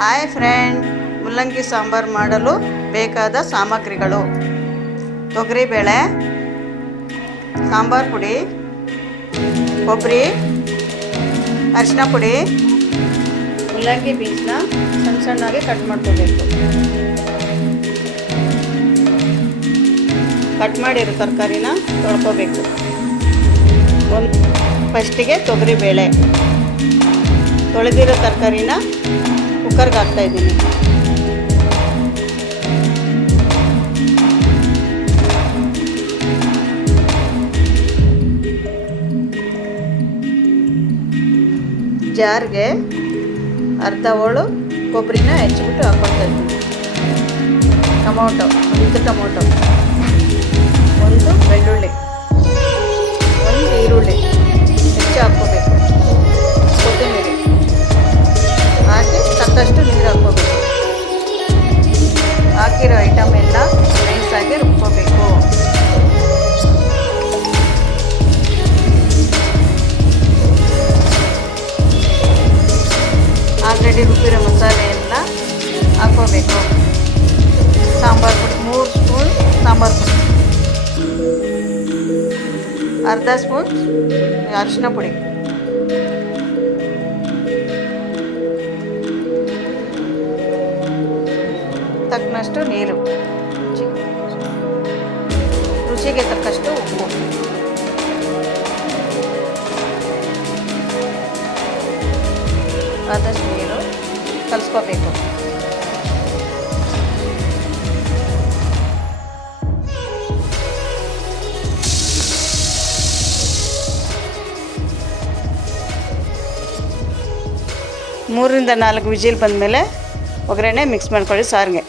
Hi friend, ಮುಲ್ಲಂಗಿ ಸಾಂಬಾರು ಮಾಡಲು ಬೇಕಾದ ಸಾಮಗ್ರಿಗಳು: ತೊಗರಿಬೇಳೆ, ಸಾಂಬಾರು ಪುಡಿ, ಕೊಬ್ಬರಿ, ಅರಿಶಿನ ಪುಡಿ. ಮುಲ್ಲಂಗಿ ಬೀಜನ ಸಣ್ಣ ಸಣ್ಣಾಗಿ ಕಟ್ ಮಾಡ್ಕೋಬೇಕು. ಕಟ್ ಮಾಡಿರೋ ತರಕಾರಿನ ತೊಳ್ಕೊಬೇಕು. ಫಸ್ಟಿಗೆ ತೊಗರಿಬೇಳೆ ತೊಳೆದಿರೋ ತರಕಾರಿನ ಕುಕ್ಕರ್ಗೆ ಹಾಕ್ತಾಯಿದ್ದೀನಿ. ಜಾರ್ಗೆ ಅರ್ಧ ಹೋಳು ಕೊಬ್ಬರಿನ ಹೆಚ್ಚಿಬಿಟ್ಟು ಹಾಕ್ಕೊಳ್ತಾ ಇದ್ದೀನಿ. ಟೊಮೊಟೊ, ಒಂದು ಟೊಮೊಟೊ, ಒಂದು ಬೆಳ್ಳುಳ್ಳಿ, ಒಂದು ಈರುಳ್ಳಿ ಹೆಚ್ಚು ಹಾಕ್ಕೋಬೇಕು. ಕೊತ್ತಂಬರಿ ಹಾಕಿ ತಕ್ಕಷ್ಟು ನೀರು ಹಾಕ್ಕೋಬೇಕು. ಹಾಕಿರೋ ಐಟಮ್ ಎಲ್ಲ ನೈಸಾಗಿ ರುಬ್ಕೋಬೇಕು. ಆಲ್ರೆಡಿ ರುಬ್ಬಿರೋ ಮಸಾಲೆಯೆಲ್ಲ ಹಾಕ್ಕೋಬೇಕು. ಸಾಂಬಾರು ಪುಡಿ 3 ಸ್ಪೂನ್ ಸಾಂಬಾರು ಪುಡಿ, ಅರ್ಧ ಸ್ಪೂನ್ ಅರಿಶಿನ ಪುಡಿ, ತಕ್ಕನಷ್ಟು ನೀರು, ರುಚಿಗೆ ತಕ್ಕಷ್ಟು ಉಪ್ಪು. ಆದಷ್ಟು ನೀರು ಕಲಿಸ್ಕೋಬೇಕು. ಮೂರರಿಂದ 4 ವಿಜಿಲ್ ಬಂದಮೇಲೆ ಒಗ್ಗರಣೆ ಮಿಕ್ಸ್ ಮಾಡ್ಕೊಳ್ಳಿ ಸಾರಿಗೆ.